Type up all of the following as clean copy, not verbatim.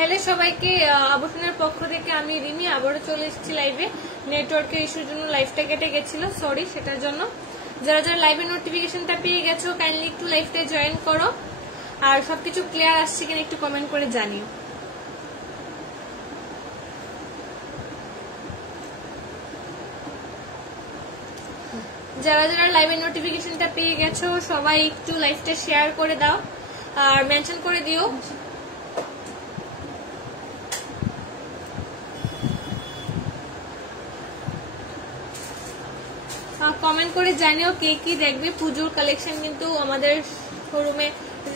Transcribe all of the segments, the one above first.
Hello সবাইকে, আবর্ষণের পক্ষ থেকে আমি রিমি আবারও চলে এসেছি লাইভে। নেটওয়ার্কের ইস্যুর জন্য লাইভটা কেটে গেছিল, সরি সেটার জন্য। যারা যারা লাইভের নোটিফিকেশনটা পেয়ে গেছো কাইন্ডলি একটু লাইভটা জয়েন করো, আর সবকিছু ক্লিয়ার আসছে কিনা একটু কমেন্ট করে জানিও। যারা যারা লাইভের নোটিফিকেশনটা পেয়ে গেছো সবাই একটু লাইভটা শেয়ার করে দাও আর মেনশন করে দিও। কমেন্ট করে জানিও কে কি দেখবে। পুজোর কালেকশন কিন্তু আমাদের শোরুমে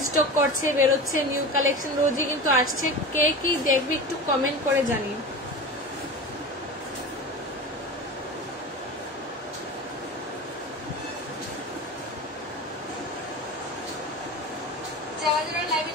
স্টক করছে, বেরোচ্ছে নিউ কালেকশন, রোজই কিন্তু আসছে। কে কি দেখবে একটু কমেন্ট করে জানিও। যারা যারা লাইভে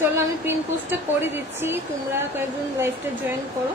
চলো আমি পিন পোস্টটা করে দিচ্ছি, তোমরা কয়েকজন লাইভটা জয়েন করো।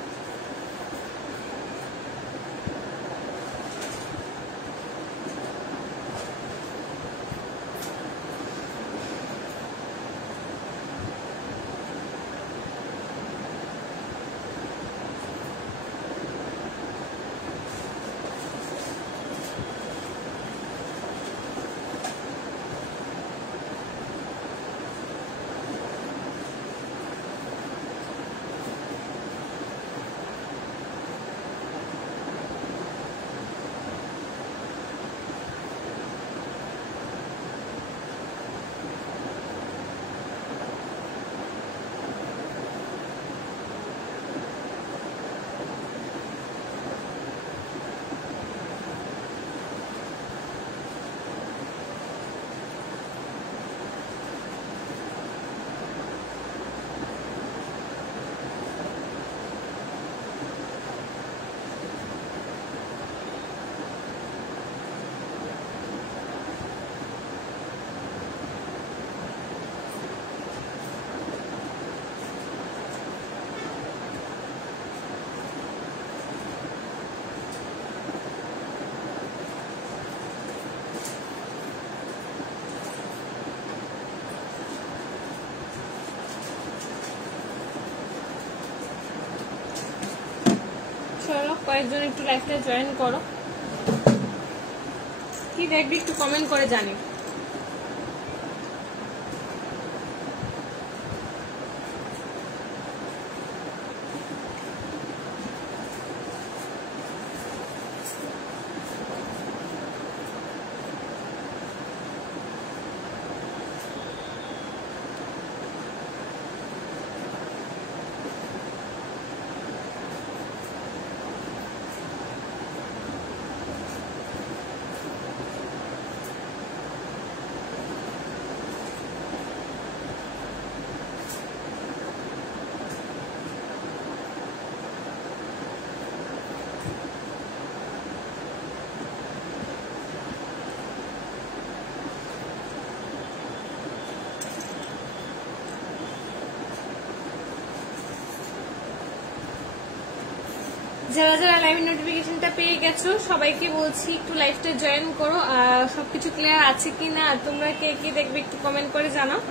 চলো কয়েকজন একটু লাইভটা জয়েন করো, কি দেখবি একটু কমেন্ট করে জানিও। যারা যারা লাইভ নোটিফিকেশনটা পেয়ে গেছো সবাইকে বলছি একটু লাইভটা জয়েন করো, আর সবকিছু ক্লিয়ার আছে কিনা, তোমরা কে কি দেখবে একটু কমেন্ট করে জানাও।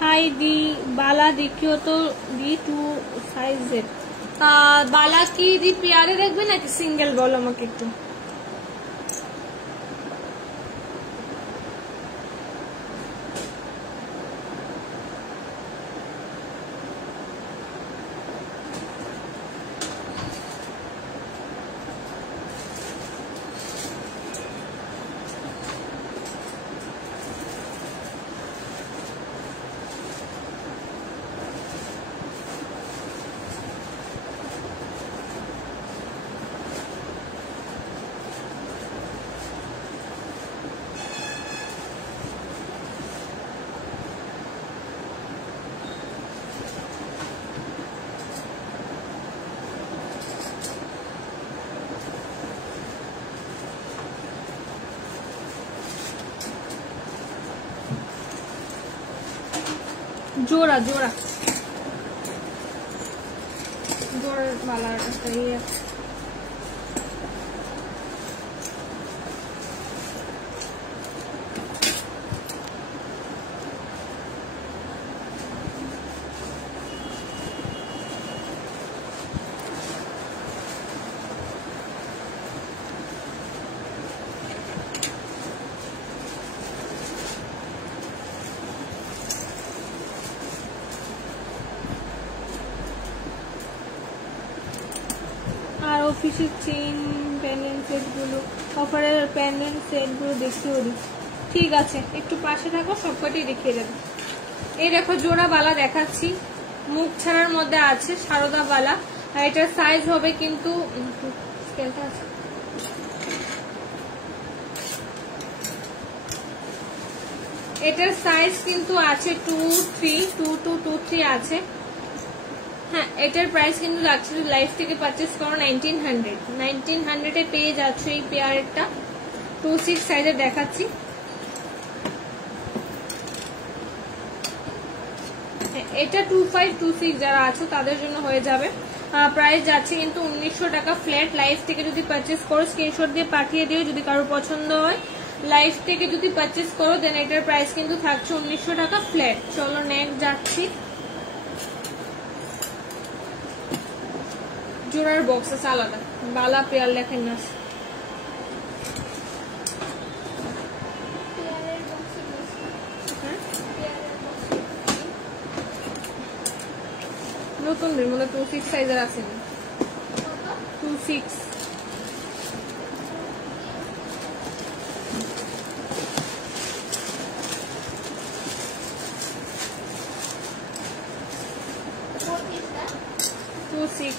हाई दी बाला देखियो तो दी 2 साइजेर बाला की दी पेয়ারে রাখবে নাকি সিঙ্গেল বলো আমাকে একটু। जोड़ा जोड़ा जोड़ वाला सही है। আর অফিসের চেইন প্যান্ডেন্ট সেটগুলো অফারের প্যান্ডেন্ট সেটগুলো দেখিয়ে দিই। ঠিক আছে, একটু পাশে থাকো, সবকটাই দেখিয়ে দেবো। এই দেখো জোড়া বালা দেখাচ্ছি, মুখ ছাড়ার মধ্যে আছে সারদা বালা। আর এটার সাইজ হবে কিন্তু স্কেলটা আছে, এটার সাইজ কিন্তু আছে 2-3 আছে। হ্যাঁ, এটার প্রাইস কিন্তু যাচ্ছে লাইফ থেকে পারচেস করো 1900 পেয়ে যাচ্ছে এই পেয়ারটা। 2-6 সাইজে দেখাচ্ছি। এটা 25-26 যারা আছো তাদের জন্য হয়ে যাবে। প্রাইস যাচ্ছে কিন্তু 1900 টাকা ফ্ল্যাট। লাইফ থেকে যদি পারচেস করো স্ক্রিনশট দিয়ে পাঠিয়ে দিও যদি কারোর পছন্দ হয়। লাইফ থেকে যদি পারচেস করো দেন এটার প্রাইস কিন্তু থাকছে 1900 টাকা ফ্ল্যাট। চলো নেক্সট যাচ্ছি। জোড়ার বক্স আছে আলাদা, বালা পেয়ার লেখেন না। নতুন মনে 2-6 সাইজের আছে, 2-6 2-6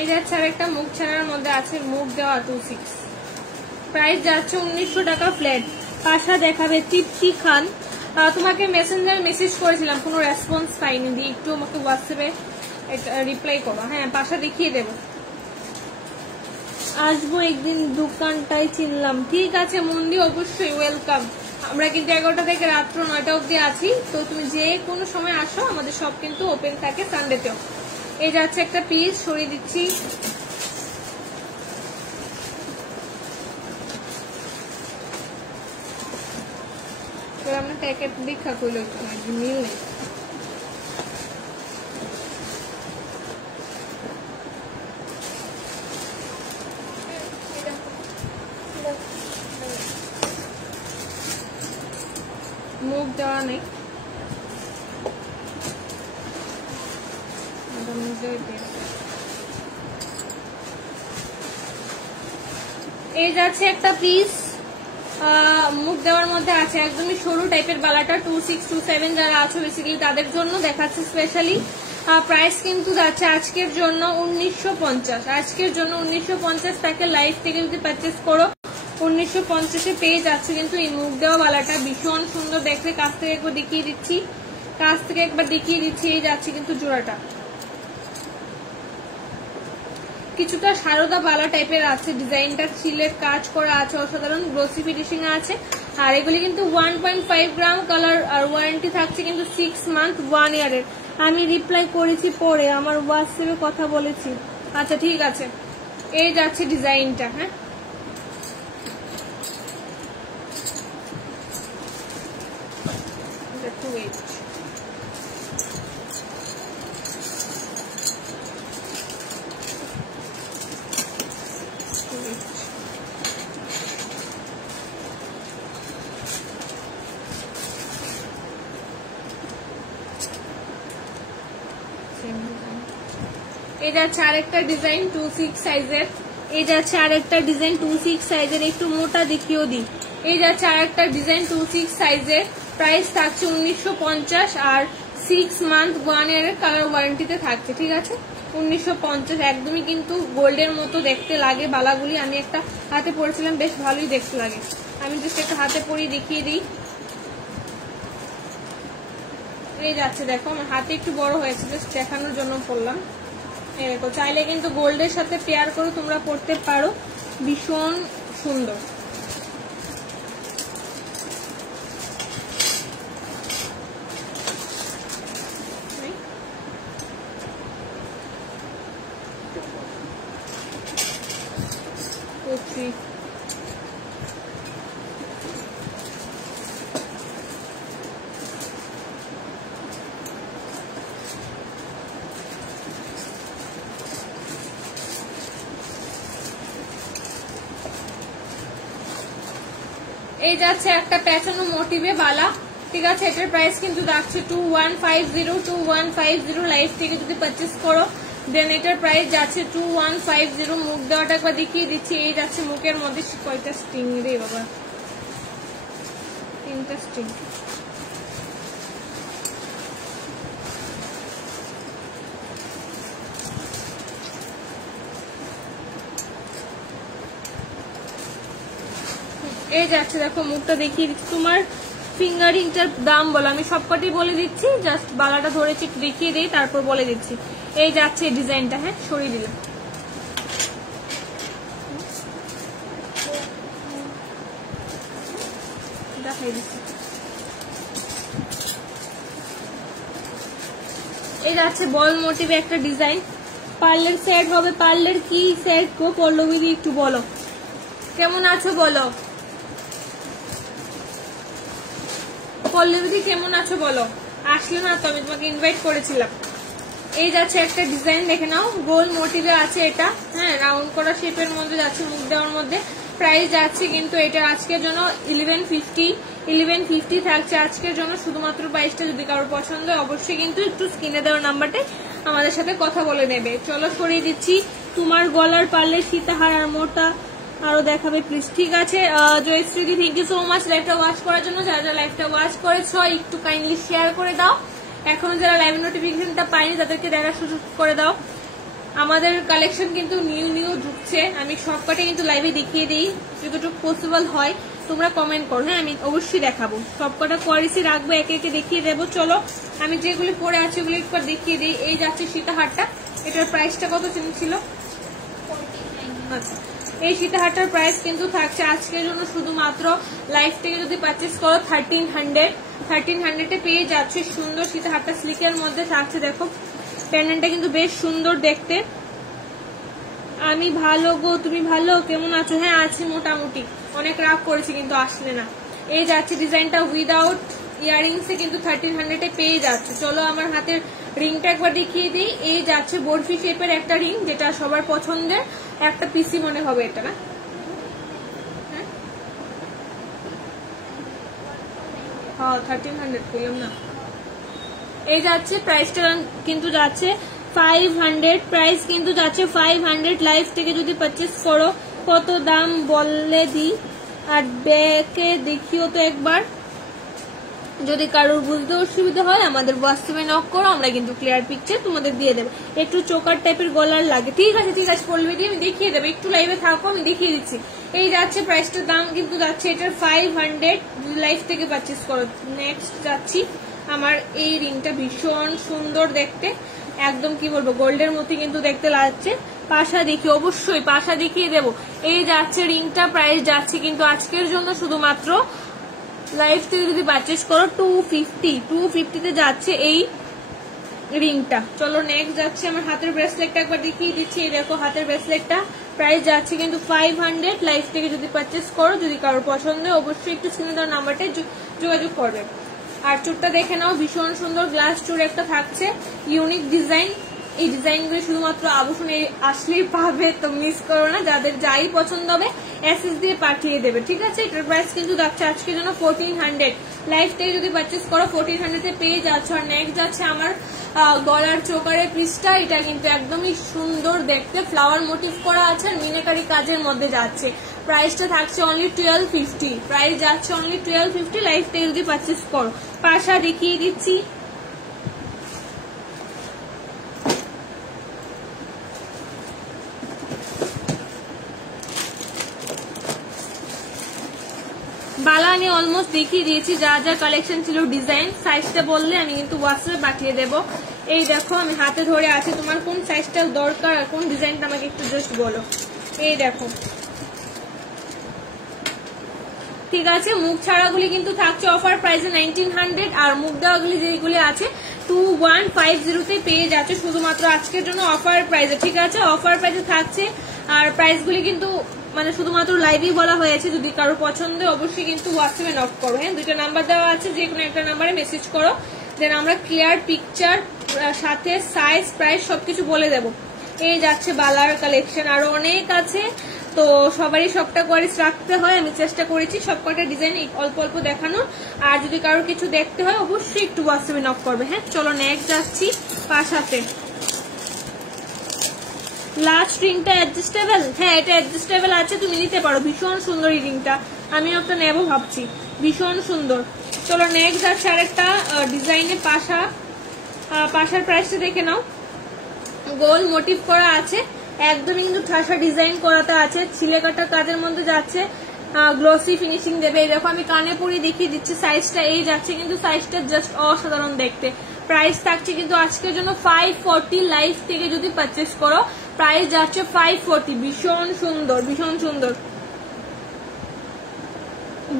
এই যাচ্ছে আর একটা মুখ ছাড়ার মধ্যে আছে, মুখ দেওয়া 2-6। প্রাইস যাচ্ছে 1900 টাকা ফ্ল্যাট। পাশা দেখাবে তৃপ্তি খান। তোমাকে মেসেঞ্জার মেসেজ করেছিলাম, কোনো রেসপন্স পাইনি, দিয়ে একটু আমাকে হোয়াটসঅ্যাপে রিপ্লাই করো। হ্যাঁ, পাশা দেখিয়ে দেবো। আসবো একদিন, দোকানটাই চিনলাম। ঠিক আছে মন্দি, অবশ্যই ওয়েলকাম। আমরা কিন্তু 11টা থেকে রাত্র 9টা অবধি আছি, তো তুমি যে কোনো সময় আসো, আমাদের সব কিন্তু ওপেন থাকে সানডেতেও। এই যাচ্ছে একটা পিস, সরিয়ে দিচ্ছি। আমরা প্যাকেট দেখা করলো মিল নেই। মুখ দেওয়া নেই, এই যাচ্ছে একটা পিস, মুখ দেওয়ার মধ্যে আছে, একদমই সরু টাইপের বালাটা। 2627 যারা আছো বেসিক্যালি তাদের জন্য দেখাচ্ছে স্পেশালি। প্রাইস কিন্তু যাচ্ছে আজকের জন্য 1950, আজকের জন্য 1950 টাকা। লাইফ থেকে যদি পারচেস করো 1950-এ পেয়ে যাচ্ছে কিন্তু এই মুখ দেওয়া বালাটা। ভীষণ সুন্দর দেখতে, কাছ থেকে একবার দেখিয়ে দিচ্ছি, এই যাচ্ছে কিন্তু জোড়াটা। কিছুটা সারদা বালা টাইপের আছে, ডিজাইনটা সিলেট কাজ করা আছে, অসাধারণ গ্লোসি ফিনিশিং আছে। আর এগুলি কিন্তু 1.5 গ্রাম কালার, আর ওয়ারেন্টি থাকছে কিন্তু 6 মান্থ 1 ইয়ারের। আমি রিপ্লাই করেছি পরে, আমার হোয়াটসঅ্যাপে কথা বলেছি। আচ্ছা ঠিক আছে, এই যাচ্ছে ডিজাইনটা। হ্যাঁ একটু ওয়েট। এই যাচ্ছে আরেকটা ডিজাইন 26 সাইজের, এই যাচ্ছে আরেকটা ডিজাইন 26 সাইজের, একটু মোটা দেখিয়েও দিই। এই যাচ্ছে আরেকটা ডিজাইন 26 সাইজের, প্রাইস থাকছে 1950 আর 6 মান্থ 1 ইয়ারের কালার ওয়ারেন্টিতে থাকছে। ঠিক আছে 1950, একদমই কিন্তু গোল্ডের মতো দেখতে লাগে বালাগুলি। আমি একটা হাতে পরেছিলাম, বেশ ভালোই দেখতে লাগে। আমি জাস্ট একটা হাতে পরিয়ে দেখিয়ে দিই। এই যাচ্ছে, দেখো আমার হাতে একটু বড় হয়েছে, জাস্ট দেখানোর জন্য পরলাম। এই দেখো, চাইলে কিন্তু গোল্ডের সাথে পেয়ার করে তোমরা পরতে পারো, ভীষণ সুন্দর। এই যাচ্ছে একটা প্যাচানো মোটিভে বালা। ঠিক আছে, এটার প্রাইস কিন্তু যাচ্ছে 2150 লাইফ থেকে যদি পারচেস করো, দেন এটার প্রাইস যাচ্ছে 2150। মুখ দেওয়াটা একবার দেখিয়ে দিচ্ছি। এই যাচ্ছে মুখের মধ্যে কয়টা স্টিং রে বাবা, 3টা স্টিং। এই যাচ্ছে, দেখো মুখটা দেখিয়ে দিচ্ছি। তোমার ফিঙ্গারিংটার দাম বলো, আমি সবকটাই বলে দিচ্ছি, জাস্ট বালাটা ধরেছি দেখিয়ে দিই, তারপর বলে দিচ্ছি। এই যাচ্ছে ডিজাইনটা। হ্যাঁ সরিয়ে দিলাম। দেখাই দিচ্ছি। এই যাচ্ছে বল মোটিভে একটা ডিজাইন, পার্লের সেট হবে। পার্লের কি সেট গো পল্লবী, একটু বলো কেমন আছো বলো, পল্লবী কেমন আছো বলো। আসলে না তো, আমি তোমাকে ইনভাইট করেছিলাম। এই যাচ্ছে একটা ডিজাইন, দেখে নাও, গোল মোটিভে আছে এটা। হ্যাঁ রাউন্ড করা শেপের মধ্যে যাচ্ছে, মুখ দেওয়ার মধ্যে। প্রাইস যাচ্ছে কিন্তু এটা আজকের জন্য 1150 থাকছে আজকের জন্য শুধুমাত্র প্রাইসটা। যদি কারোর পছন্দ হয় অবশ্যই কিন্তু একটু স্ক্রিনে দেওয়ার নাম্বারটাই আমাদের সাথে কথা বলে নেবে। চলো সরিয়ে দিচ্ছি। তোমার গলার পারলে সীতাহার আর মোটা আরো দেখাবে প্লিজ। ঠিক আছে Joyshree, thank you so much লাইভটা ওয়াচ করার জন্য। যারা যারা লাইভটা ওয়াচ করেছো একটু কাইন্ডলি শেয়ার করে দাও। এখনো যারা লাইভ নোটিফিকেশনটা পাইনি তাদেরকে দেখার সুযোগ করে দাও। আমাদের কালেকশন কিন্তু নিউ ঢুকছে, আমি সবকটা কিন্তু লাইভে দেখিয়ে দিই যতটুকু পসিবল হয়। তোমরা কমেন্ট করো, হ্যাঁ আমি অবশ্যই দেখাবো। সবকটা কোয়ালিটি রাখবো, একে একে দেখিয়ে দেবো। চলো আমি যেগুলি পরে আছি ওগুলি একবার দেখিয়ে দিই। এই যাচ্ছে সীতাহারটা, এটার প্রাইসটা কত ছিল? আচ্ছা, এই সীতাহারটার প্রাইস কিন্তু থাকছে আজকের জন্য শুধুমাত্র লাইভ থেকে যদি পারচেস করো 1300 পেয়ে যাচ্ছে। সুন্দর সীতাহারটা স্লিকের মধ্যে থাকছে। দেখো প্যান্ডেলটা কিন্তু বেশ সুন্দর দেখতে। আমি ভালো গো, তুমি ভালো কেমন আছো? হ্যাঁ আছি মোটামুটি, অনেক রাগ করেছি কিন্তু আসলে না। এই যাচ্ছে ডিজাইনটা উইদাউট ইয়ারিংস এ কিন্তু 1300 পেয়ে যাচ্ছে। চলো আমার হাতের রিংটা একবার দেখিয়ে দিই। এই যাচ্ছে বরফি শেপের একটা রিং, যেটা সবার পছন্দের একটা পিসি মনে হবে এটা, না? হ্যাঁ 1300 পেলাম না। এই যাচ্ছে প্রাইসটা কিন্তু যাচ্ছে 500, প্রাইস কিন্তু যাচ্ছে 500 লাইভ থেকে যদি পারচেস করো। কত দাম বললে দি, আর ব্যাকে দেখিও তো একবার। যদি কারোর বুঝতে অসুবিধা হয় আমাদের হোয়াটসঅ্যাপে নক করো, আমরা কিন্তু ক্লিয়ার পিকচার তোমাদের দিয়ে দেবো। একটু চোকার টাইপের গলার লাগে। ঠিক আছে বলবে দিয়ে আমি দেখিয়ে দেবো, একটু লাইভে থাকো আমি দেখিয়ে দিচ্ছি। এই যাচ্ছে প্রাইসটার দাম কিন্তু যাচ্ছে এটার 500 লাইভ থেকে পারচেস করো। নেক্সট যাচ্ছি, আমার এই রিংটা ভীষণ সুন্দর দেখতে, একদম কি বলবো গোল্ডের মতো কিন্তু দেখতে লাগছে। পাশা দেখি, অবশ্যই পাশা দেখিয়ে দেবো। এই যাচ্ছে রিংটা, প্রাইস যাচ্ছে কিন্তু আজকের জন্য শুধুমাত্র লাইভ থেকে যদি পারচেস করো 250 যাচ্ছে এই রিংটা। চলো নেক্সট যাচ্ছে আমার হাতের ব্রেসলেটটা একবার দেখিয়ে দিচ্ছি। এই দেখো হাতের ব্রেসলেটটা, প্রাইস যাচ্ছে কিন্তু 500 লাইভ থেকে যদি পারচেস করো। যদি কারোর পছন্দ অবশ্যই একটু স্ক্রিনে দেওয়া নাম্বারটায় যোগাযোগ করবে। আর চুরটা দেখে নাও, ভীষণ সুন্দর গ্লাস চুর একটা থাকছে, ইউনিক ডিজাইন। এই ডিজাইনগুলো শুধুমাত্র আভূষণে আসলেই পাবে, তো মিস করো না। যাদের যাই পছন্দ হবে এসএস দিয়ে পাঠিয়ে দেবে, ঠিক আছে। এটার প্রাইস কিন্তু যাচ্ছে আজকের জন্য 1400 লাইভ থেকে যদি পারচেস করো 1400 পেয়ে যাচ্ছে। আর নেক্সট যাচ্ছে আমার গলার চোকারের পিসটা, এটা কিন্তু একদমই সুন্দর দেখতে, ফ্লাওয়ার মোটিভ করা আছে আর মিনাকারি কাজের মধ্যে যাচ্ছে। প্রাইসটা থাকছে অনলি 1250, প্রাইস যাচ্ছে অনলি 1250 লাইভ থেকে যদি পারচেস করো। পাশা দেখিয়ে দিচ্ছি, বালা আমি অলমোস্ট দেখিয়ে দিয়েছি যা যা কালেকশন ছিল। ডিজাইন সাইজটা বললে আমি কিন্তু হোয়াটসঅ্যাপে পাঠিয়ে দেবো। এই দেখো আমি হাতে ধরে আছে, তোমার কোন সাইজটা দরকার আর কোন ডিজাইনটা আমাকে একটু জাস্ট বলো। এই দেখো, ঠিক আছে। মুখ ছাড়াগুলি কিন্তু থাকছে অফার প্রাইসে 1900, আর মুখ দেওয়াগুলি যেগুলি আছে 2150 পেয়ে যাচ্ছে শুধুমাত্র আজকের জন্য অফার প্রাইসে, ঠিক আছে। অফার প্রাইসে থাকছে, আর প্রাইসগুলি কিন্তু মানে শুধুমাত্র লাইভই বলা হয়েছে। যদি কারো পছন্দ অবশ্যই কিন্তু হোয়াটসঅ্যাপে নক করো, হ্যাঁ। দুইটা নাম্বার দেওয়া আছে, যে কোনো একটা নাম্বারে মেসেজ করো, দেন আমরা ক্লিয়ার পিকচার সাথে সাইজ প্রাইস সবকিছু বলে দেবো। এই যাচ্ছে বালার কালেকশন, আরো অনেক আছে, তো সবারই সবটা কোয়ারিজ রাখতে হয়। আমি চেষ্টা করেছি সবকটা ডিজাইন অল্প অল্প দেখানো, আর যদি কারোর কিছু দেখতে হয় অবশ্যই একটু হোয়াটসঅ্যাপে নক করবে, হ্যাঁ। চলো নেক্সট যাচ্ছি পাশাতে। লাস্ট রিংটা অ্যাডজাস্টেবল, হ্যাঁ এটা অ্যাডজাস্টেবল আছে, তুমি নিতে পারো। ভীষণ সুন্দর এই রিংটা, আমি একটা নেবো ভাবছি, ভীষণ সুন্দর। চলো নেক্সট যাচ্ছে আরেকটা ডিজাইনে পাশা। পাশার প্রাইসটা দেখে নাও, গোল মোটিভ করা আছে, একদমই কিন্তু ঠাসা ডিজাইন করাতে আছে, ছিলে কাটা কাজের মধ্যে যাচ্ছে, গ্লসি ফিনিশিং দেবে। এরকম আমি কানে পরিয়ে দেখিয়ে দিচ্ছি। সাইজটা এই যাচ্ছে কিন্তু সাইজটা জাস্ট অসাধারণ দেখতে। প্রাইস থাকছে কিন্তু আজকের জন্য 540 লাইভ থেকে যদি পারচেস করো, প্রাইস যাচ্ছে 540। ভীষণ সুন্দর, ভীষণ সুন্দর।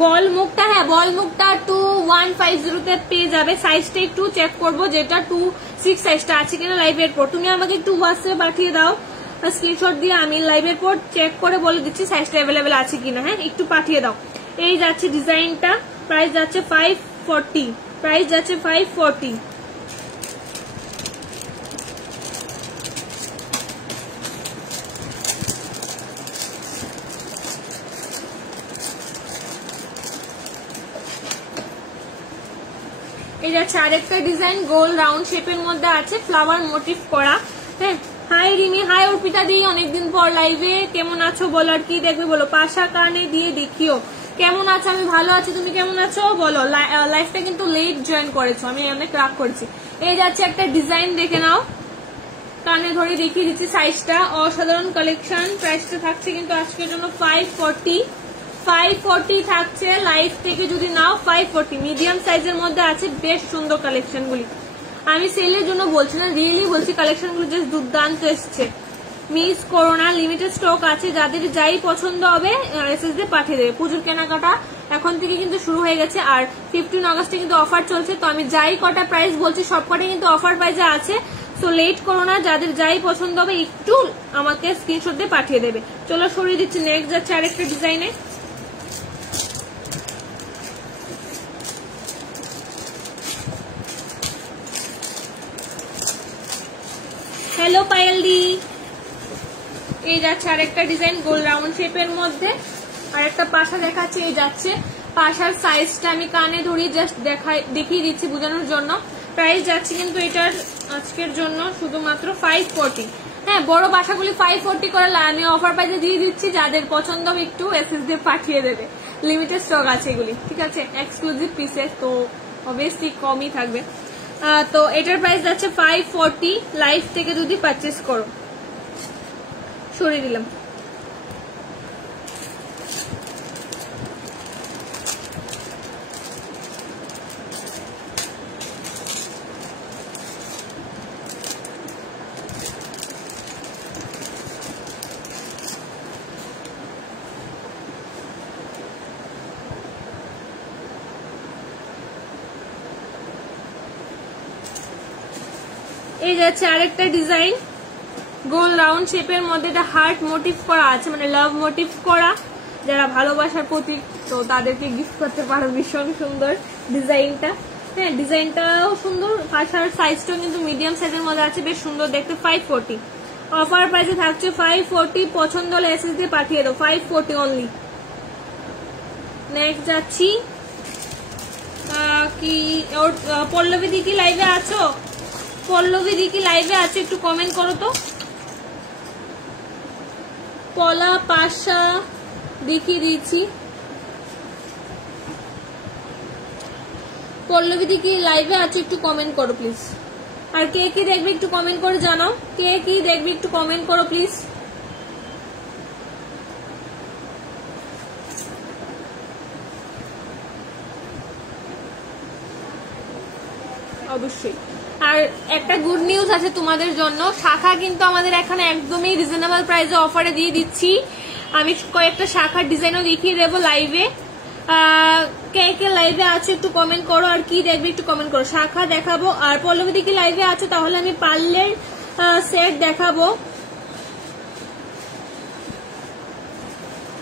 বল মুখটা, হ্যাঁ বল মুখটা 2150 পেয়ে যাবে। সাইজটা একটু চেক করবো, যেটা 26 সাইজটা আছে কিনা লাইভের পর। তুমি আমাকে একটু হোয়াটসঅ্যাপে পাঠিয়ে দাও স্ক্রিনশট দিয়ে, আমি লাইভের পর চেক করে বলে দিচ্ছি সাইজটা অ্যাভেলেবেল আছে কিনা, হ্যাঁ একটু পাঠিয়ে দাও। এই যাচ্ছে ডিজাইনটা, প্রাইস যাচ্ছে 540, প্রাইস যাচ্ছে 540। এই যাচ্ছে আরেকটা ডিজাইন, গোল রাউন্ড শেপের মধ্যে আছে, ফ্লাওয়ার মোটিভ করা, হ্যাঁ। হাই রিমি, হাই অর্পিতা দি, অনেকদিন পর লাইভে, কেমন আছো বলো, আর কি দেখবে বলো। পাশা কানে দিয়ে দেখিও, কেমন আছো? আমি ভালো আছি, তুমি কেমন আছো বলো। লাইভটা কিন্তু লেট জয়েন করেছো, আমি অনেক রাগ করেছি। এই যাচ্ছে একটা ডিজাইন, দেখে নাও, কানে ধরে দেখিয়ে দিচ্ছি। সাইজটা অসাধারণ কালেকশন। প্রাইসটা থাকছে কিন্তু আজকের জন্য 540 থাকছে লাইভ থেকে যদি নাও 540। মিডিয়াম সাইজের মধ্যে আছে, বেশ সুন্দর কালেকশন গুলি। আমি সেলের জন্য বলছি না, রিয়েলি বলছি, কালেকশন গুলো জাস্ট দুর্দান্ত এসছে, মিস করো না। লিমিটেড স্টক আছে, যাদের যাই পছন্দ হবে এসএস দিয়ে পাঠিয়ে দেবে। পুজোর কেনাকাটা এখন থেকে কিন্তু শুরু হয়ে গেছে, আর 15 আগস্টে কিন্তু অফার চলছে। তো আমি যাই কটা প্রাইস বলছি সব কটা কিন্তু অফার প্রাইসে আছে, সো লেট করো না। যাদের যাই পছন্দ হবে একটু আমাকে স্ক্রিনশট দিয়ে পাঠিয়ে দেবে। চলো সরিয়ে দিচ্ছি, নেক্সট যাচ্ছে আরেকটা ডিজাইনে। হ্যালো পায়েল দি, এই যাচ্ছে আরেকটা ডিজাইন, গোল রাউন্ড শেপের মধ্যে। আরেকটা পাশা দেখাচ্ছে, এই যাচ্ছে পাশার সাইজটা আমি কানে ধরি জাস্ট দেখিয়ে দিচ্ছি বোঝানোর জন্য। প্রাইস যাচ্ছে কিন্তু এটার আজকের জন্য শুধুমাত্র 540। হ্যাঁ বড় বাসাগুলি 540 করে আমি অফার প্রাইসে দিয়ে দিচ্ছি, যাদের পছন্দ হবে একটু এসএস দিয়ে পাঠিয়ে দেবে। লিমিটেড স্টক আছে এগুলি, ঠিক আছে, এক্সক্লুসিভ পিসেস, তো অবভিয়াসলি কমই থাকবে। তো এটার প্রাইস যাচ্ছে 540 লাইভ থেকে যদি পারচেস করো। সরিয়ে দিলাম। এই যাচ্ছে আরেকটা ডিজাইন, গোল রাউন্ড শেপের মধ্যে এটা হার্ট মোটিভ করা আছে, মানে লাভ মোটিভ করা, যারা ভালোবাসার প্রতীক তো তাদেরকে গিফট করতে পারো। ভীষণ সুন্দর ডিজাইনটা, হ্যাঁ ডিজাইনটাও সুন্দর, পাশার সাইজটাও কিন্তু মিডিয়াম সাইজের মধ্যে আছে, বেশ সুন্দর দেখতে। 540 অফার প্রাইসে থাকছে 540, পছন্দ হলে এসএস দিয়ে পাঠিয়ে দাও, 540 অনলি। নেক্সট যাচ্ছি কি পল্লবী দি কি লাইভে আছো? পল্লবী দি কি লাইভে আছে একটু কমেন্ট করো তো। পলা পাশা দেখিয়ে দিয়েছি, পল্লবী দি কি লাইভে আছে একটু কমেন্ট করো প্লিজ। আর কে কি দেখবে একটু কমেন্ট করে জানাও, কে কি দেখবে একটু কমেন্ট করো প্লিজ। অবশ্যই। আর একটা গুড নিউজ আছে তোমাদের জন্য, শাখা কিন্তু আমাদের এখানে একদমই রিজনেবল প্রাইসে অফারে দিয়ে দিচ্ছি। আমি কয়েকটা শাখার ডিজাইনও দেখিয়ে দেবো লাইভে। কে কে লাইভে আছে একটু কমেন্ট করো, আর কি দেখবে একটু কমেন্ট করো। শাখা দেখাবো, আর পল্লবী দি কি লাইভে আছে তাহলে আমি পার্লের সেট দেখাবো,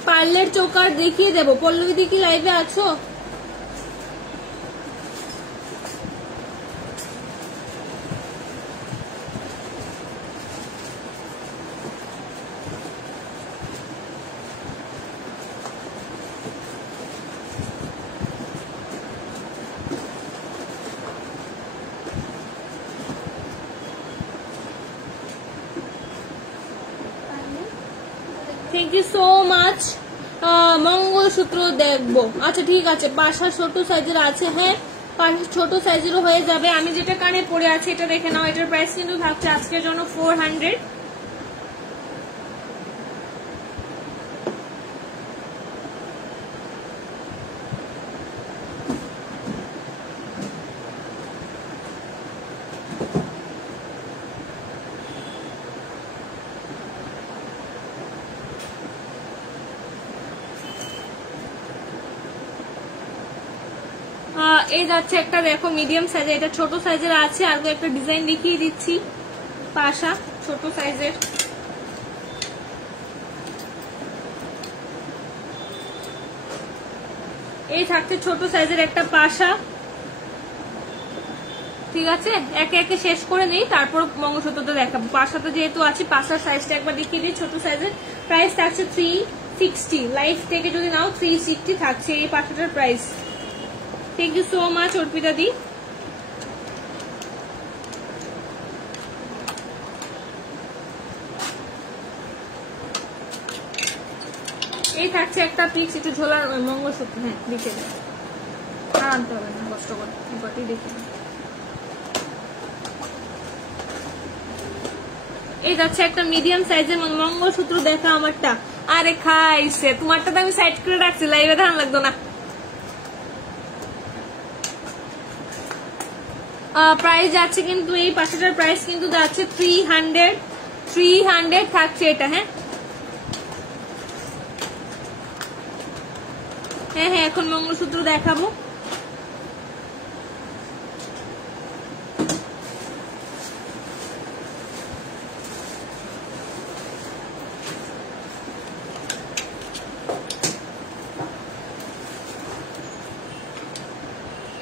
পার্লের চোকার দেখিয়ে দেবো। পল্লবী দি কি লাইভে আছো? Thank you so much. Mangalsutra দেখবো, আচ্ছা ঠিক আছে। পাশা ছোট সাইজের আছে, হ্যাঁ পাশা ছোট সাইজেরও হয়ে যাবে। আমি যেটা কানে পরে আছে এটা দেখে নাও, এটার প্রাইস কিন্তু থাকছে আজকের জন্য 400। এই যাচ্ছে একটা, দেখো মিডিয়াম সাইজের, এটা ছোট সাইজের আছে। আর একটা ডিজাইন দেখিয়ে দিচ্ছি, পাশা ছোট সাইজের। এই থাকছে ছোট সাইজের একটা পাশা, ঠিক আছে। একে একে শেষ করে নেই, তারপর মঙ্গলসূত্রটা দেখাবো। পাশাটা যেহেতু আছে, পাশার সাইজটা একবার দেখিয়ে দিই, ছোট সাইজের। প্রাইস থাকছে 360, লাইফ থেকে যদি নাও 360 থাকছে এই পাশাটার price. Thank you so much Arpita দি। এই থাকছে একটা পিক্স, একটু ঝোলার মঙ্গলসূত্র, হ্যাঁ দেখে দেয়, আর আনতে হবে না কষ্ট করে, একবারটি দেখে। এই যাচ্ছে একটা মিডিয়াম সাইজের মঙ্গলসূত্র, দেখা আমারটা। আরে খাইছে, তোমারটা তো আমি সাইড করে রাখছি, লাইভে ধান লাগতো না। প্রাইস যাচ্ছে কিন্তু এই পাশেটার প্রাইস কিন্তু যাচ্ছে 300 থাকছে এটা, হ্যাঁ হ্যাঁ হ্যাঁ এখন মঙ্গলসূত্র দেখাবো।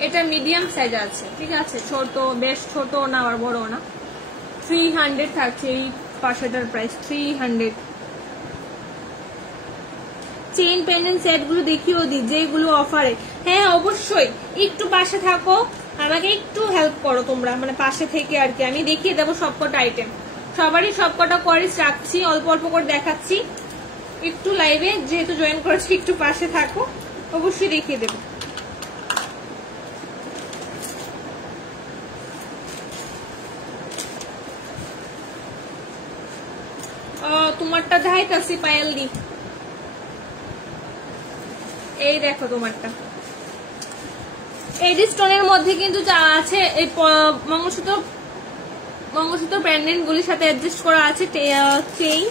এটা মিডিয়াম সাইজ আছে, ঠিক আছে, ছোট, বেশ ছোট না আর বড় না। 300 থাকছে এই পাশেটার প্রাইস, 300। চেইন পেন্ডেন্ট সেট গুলো দেখিও দি যেগুলো অফারে। হ্যাঁ অবশ্যই, একটু পাশে থাকো, আমাকে একটু হেল্প করো তোমরা, মানে পাশে থেকে আর কি। আমি দেখিয়ে দেবো সবকটা আইটেম, সবারই সবকটা কোয়ারিজ রাখছি, অল্প অল্প করে দেখাচ্ছি। একটু লাইভে যেহেতু জয়েন করেছি, একটু পাশে থাকো, অবশ্যই দেখিয়ে দেবো। তোমারটা দেখাইতাছি পায়েল দি, এই দেখো তোমারটা। এই স্টোনের মধ্যে কিন্তু আছে এই মঙ্গলসূত্র প্যান্ডেন্ট গুলির সাথে অ্যাডজাস্ট করা আছে চেইন।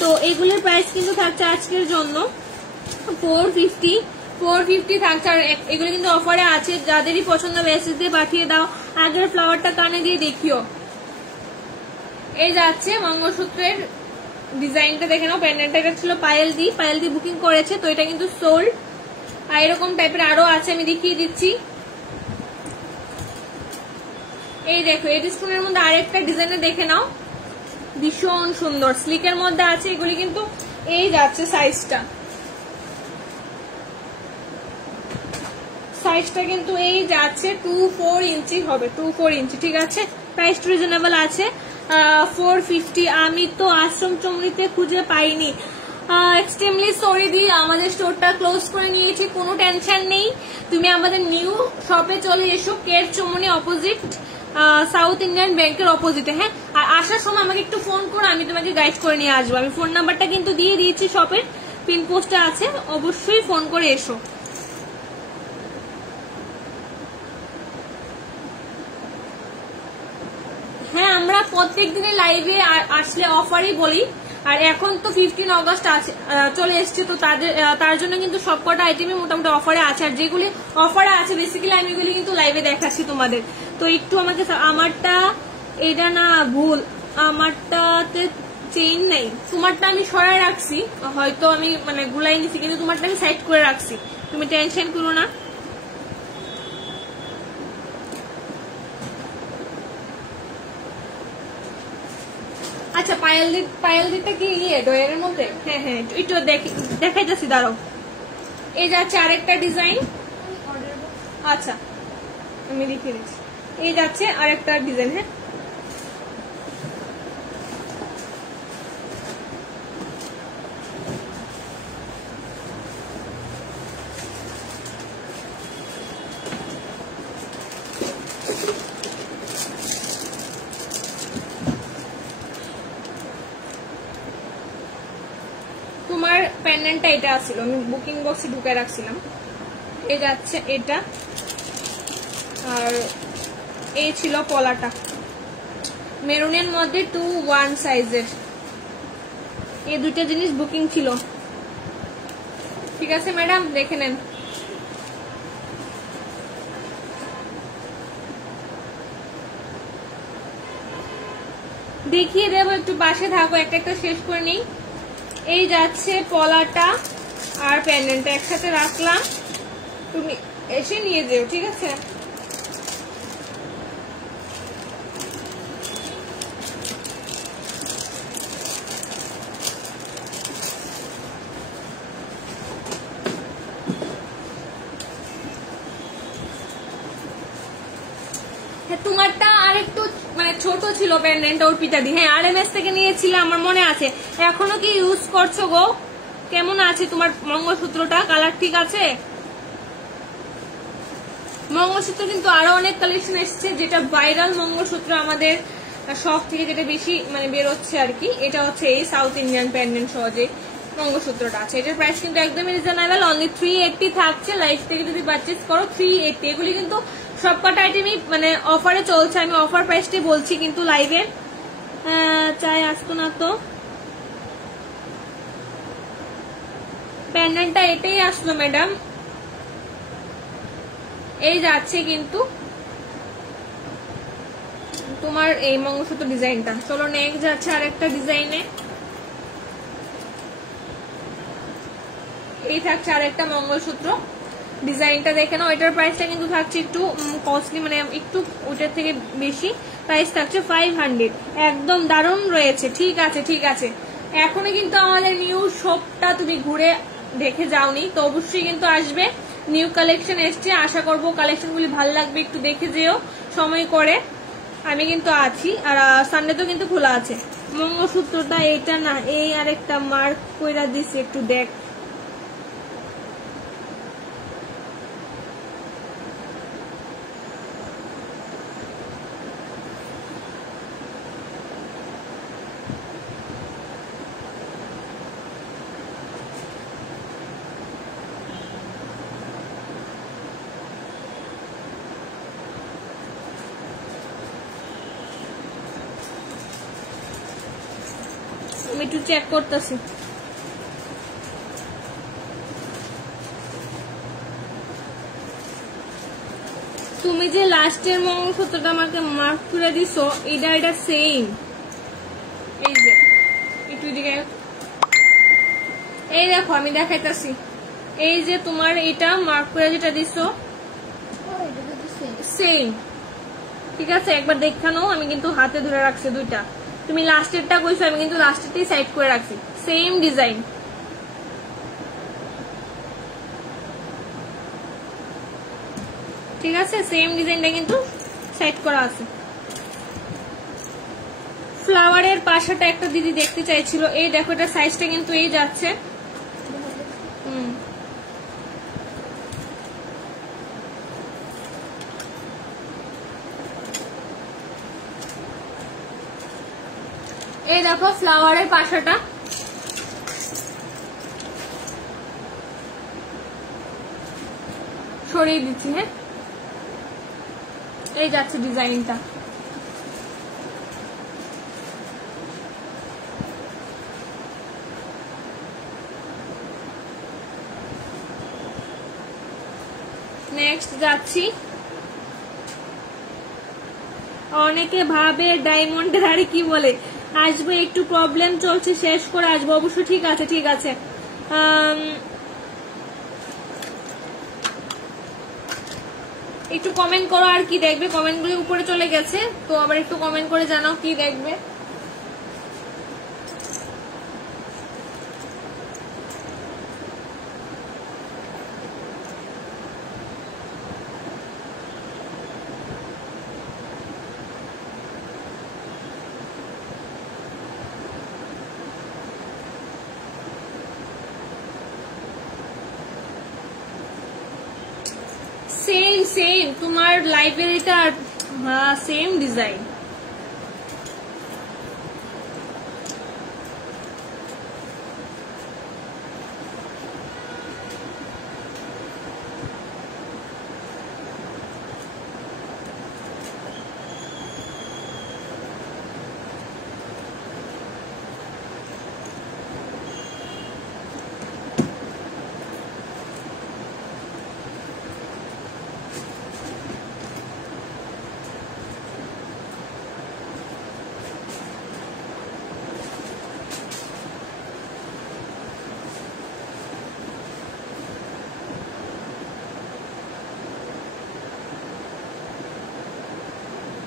তো এইগুলোর প্রাইস কিন্তু থাকছে আজকের জন্য 450 থাকছে। আর এগুলো কিন্তু অফারে আছে, যাদেরই পছন্দ মেসেজ দিয়ে পাঠিয়ে দাও। আগের ফ্লাওয়ারটা কানে দিয়ে দেখিও, এই যাচ্ছে মঙ্গলসূত্রের ডিজাইনটা দেখে নাও। প্যান্ডেন্টটা এটা ছিল পায়েল দি বুকিং করেছে, তো এটা কিন্তু সোল্ড। আর এরকম টাইপের আরো আছে, আমি দেখিয়ে দিচ্ছি। এই দেখো এডি স্টোনের মধ্যে আরেকটা ডিজাইনে দেখে নাও, ভীষণ সুন্দর স্লিকের মধ্যে আছে এগুলি কিন্তু। এই যাচ্ছে সাইজটা কিন্তু এই যাচ্ছে 2-4 ইঞ্চি হবে, 2-4 ইঞ্চি, ঠিক আছে। প্রাইস রিজনেবল আছে, 450। আমি তো আশ্রম চমড়িতে খুঁজে পাইনি, এক্সট্রিমলি সরি দি, আমাদের স্টোরটা ক্লোজ করে নিয়েছি, কোনো টেনশন নেই। তুমি আমাদের নিউ শপে চলে এসো, কের চমনি অপোজিট সাউথ ইন্ডিয়ান ব্যাংকের অপোজিটে, হ্যাঁ। আর আসার সময় আমাকে একটু ফোন করো, আমি তোমাকে গাইড করে নিয়ে আসবো। আমি ফোন নাম্বারটা কিন্তু দিয়ে দিয়েছি, শপের পিন পোস্টে আছে, অবশ্যই ফোন করে এসো। হ্যাঁ, আমরা প্রত্যেক দিনে লাইভে আসলে অফারই বলি। আর এখন তো 15 অগস্ট চলে এসছে, তো তার জন্য কিন্তু সবকটা আইটেমই মোটামুটি অফারে আছে। আর যেগুলি অফারে আছে বেসিক্যালি আমি এগুলি কিন্তু লাইভে দেখাচ্ছি তোমাদের। তো একটু আমাকে, আমারটা এটা না ভুল, আমারটাতে চেইন নেই, তোমারটা আমি সরাই রাখছি, হয়তো আমি মানে গুলাই নিছি, কিন্তু তোমারটা আমি সাইড করে রাখছি, তুমি টেনশন করো না। আচ্ছা, পায়েল দিতে কি ডয়ের মধ্যে? হ্যাঁ হ্যাঁ, একটু দেখাইতেছি, দাঁড়াও। এই যাচ্ছে আরেকটা ডিজাইন, আচ্ছা আমি দেখিয়ে দিচ্ছি। এই যাচ্ছে আরেকটা ডিজাইন, হ্যাঁ। তোমার প্যান্ডেন্টটা এটা ছিল, আমি বুকিং বক্সে ঢুকে রাখছিলাম। এই যাচ্ছে এটা, আর এই ছিল পলাটা মেরুনের মধ্যে 2-1 সাইজের। এই দুইটা জিনিস বুকিং ছিল, ঠিক আছে ম্যাডাম, দেখে নেন। দেখিয়ে দেবো, একটু পাশে থাকো, একটা শেষ করে নিই। এই যাচ্ছে পলাটা আর প্যান্ডেন্টটা একসাথে রাখলাম, তুমি এসে নিয়ে যেও, ঠিক আছে। তোমারটা আর একটু মানে ছোট ছিল প্যান্ডেন্ট, অর্পিতা দি, হ্যাঁ RMS থেকে নিয়েছিলাম, আমার মনে আছে। এখনো কি ইউজ করছো গো? কেমন আছে তোমার মঙ্গলসূত্রটা? কালার ঠিক আছে? মঙ্গলসূত্র কিন্তু আরো অনেক কালেকশন এসছে, যেটা ভাইরাল মঙ্গলসূত্র আমাদের শপ থেকে যেটা বেশি মানে বেরোচ্ছে আর কি, এটা হচ্ছে এই সাউথ ইন্ডিয়ান প্যান্ডেন্ট সহজে মঙ্গলসূত্রটা আছে। এটার প্রাইস কিন্তু একদমই রিজনেবল, অনলি 380 থাকছে। লাইফ থেকে যদি পারচেস করো 380। এগুলি কিন্তু সবকটা আইটেমই মানে অফারে চলছে, আমি অফার প্রাইসটাই বলছি, কিন্তু লাইভে চাই আসতো না। তো প্যান্ডেন্টটা এটাই আসলো ম্যাডাম, এই যাচ্ছে কিন্তু তোমার এই মঙ্গলসূত্র ডিজাইনটা। চলো নেক্সট যাচ্ছে আরেকটা ডিজাইনে, এই থাকছে আরেকটা মঙ্গলসূত্র ডিজাইনটা দেখে নাও। এটার প্রাইসটা কিন্তু থাকছে একটু কস্টলি, মানে একটু ওটার থেকে বেশি প্রাইস থাকছে 500। একদম দারুণ রয়েছে, ঠিক আছে ঠিক আছে। এখনো কিন্তু আমাদের নিউ শপটা তুমি ঘুরে দেখে যাওনি, তো অবশ্যই কিন্তু আসবে, নিউ কালেকশন এসছে, আশা করবো কালেকশনগুলি ভালো লাগবে, একটু দেখে যেও সময় করে। আমি কিন্তু আছি, আর সানডে তো কিন্তু খোলা আছে। মঙ্গলসূত্রটা এটা না, এই আরেকটা মার্ক কইরা দিছে, একটু দেখ। আমি একটু চেক করতেছি। তুমি যে লাস্টের মঙ্গলসূত্রটা আমাকে মার্ক করে দিছো, এটা সেম এই যে একটু দিকে, এই দেখো আমি দেখাইতাছি, এই যে তোমার এটা মার্ক করে যেটা দিছো সেম, ঠিক আছে? একবার দেখানো, আমি কিন্তু হাতে ধরে রাখছি দুইটা, তুমি লাস্টেরটা কইছো, আমি কিন্তু লাস্টেরটাই সাইড করে রাখছি, সেম ডিজাইন। ঠিক আছে, সেম ডিজাইনটা কিন্তু সাইড করা আছে। ফ্লাওয়ারের পাশাটা একটা দিদি দেখতে চাইছিল, এই দেখো এটা সাইজটা কিন্তু এই যাচ্ছে। এই দেখো ফ্লাওয়ারের পাশাটা, সরিয়ে দিচ্ছি। হ্যাঁ, এই যাচ্ছে ডিজাইনটা। নেক্সট যাচ্ছি, অনেকে ভাবে ডায়মন্ডের আর কি বলে, আসবো, একটু প্রবলেম চলছে, শেষ করে আসবো অবশ্য। ঠিক আছে, ঠিক আছে, একটু কমেন্ট করো আর কি দেখবে, কমেন্ট গুলো উপরে চলে গেছে, তো আবার একটু কমেন্ট করে জানাও কি দেখবে। সেম সেম তোমার লাইব্রেরিটা, হ্যাঁ সেম ডিজাইন।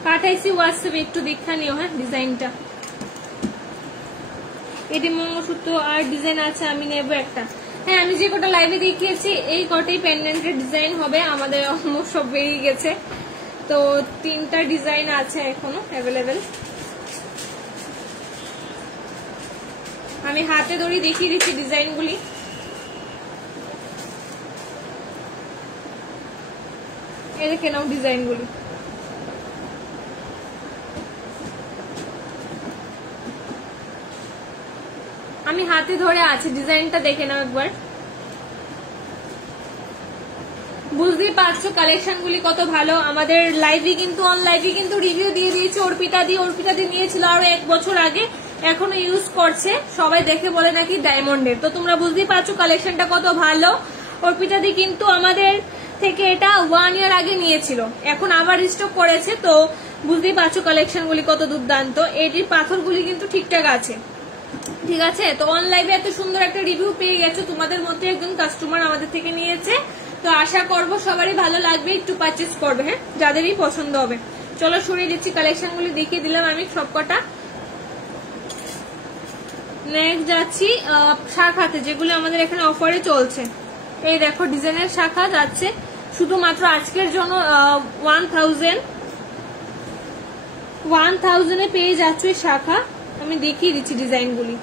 পাঠাইছি হোয়াটসঅ্যাপে, একটু দেখা নিও। হ্যাঁ, ডিজাইনটা এটি মঙ্গলসূত্র আর ডিজাইন আছে, আমি নেব একটা। হ্যাঁ, আমি যে কটা লাইভে দেখিয়েছি এই কটাই পেন্ডেন্টের ডিজাইন হবে, আমাদের অলমোস্ট সব বেরিয়ে গেছে, তো 3টা ডিজাইন আছে এখনো অ্যাভেলেবেল। আমি হাতে ধরে দেখিয়ে দিচ্ছি ডিজাইনগুলি। এই দেখে নাও ডিজাইনগুলি, আমি হাতে ধরে আছে, ডিজাইনটা দেখে নাও একবার। বুঝতেই পারছো কালেকশন গুলি কত ভালো। আমাদের লাইভে কিন্তু অন লাইভে কিন্তু রিভিউ দিয়ে দিয়েছে অর্পিতা দি নিয়েছিল আরো 1 বছর আগে, এখনো ইউজ করছে, সবাই দেখে বলে নাকি ডায়মন্ডের। তো তোমরা বুঝতেই পারছো কালেকশনটা কত ভালো। অর্পিতা দি কিন্তু আমাদের থেকে এটা 1 ইয়ার আগে নিয়েছিল, এখন আবার রিস্টক করেছে, তো বুঝতেই পারছো কালেকশন গুলি কত দুর্দান্ত। এটির পাথরগুলি কিন্তু ঠিকঠাক আছে, ঠিক আছে? তো অনলাইনে এত সুন্দর একটা রিভিউ পেয়ে গেছো, তোমাদের মধ্যে একজন কাস্টমার আমাদের থেকে নিয়েছে, তো আশা করবো সবারই ভালো লাগবে, একটু পারচেজ করবে। হ্যাঁ, যাদেরই পছন্দ হবে। চলো সরিয়ে দিচ্ছি, কালেকশন গুলি দেখিয়ে দিলাম আমি সবকটা। নেক্সট যাচ্ছি শাখাতে, যেগুলো আমাদের এখানে অফারে চলছে। এই দেখো ডিজাইনের শাখা যাচ্ছে শুধুমাত্র আজকের জন্য 1000 পেয়ে যাচ্ছে শাখা। আমি দেখিয়ে দিচ্ছি ডিজাইনগুলি।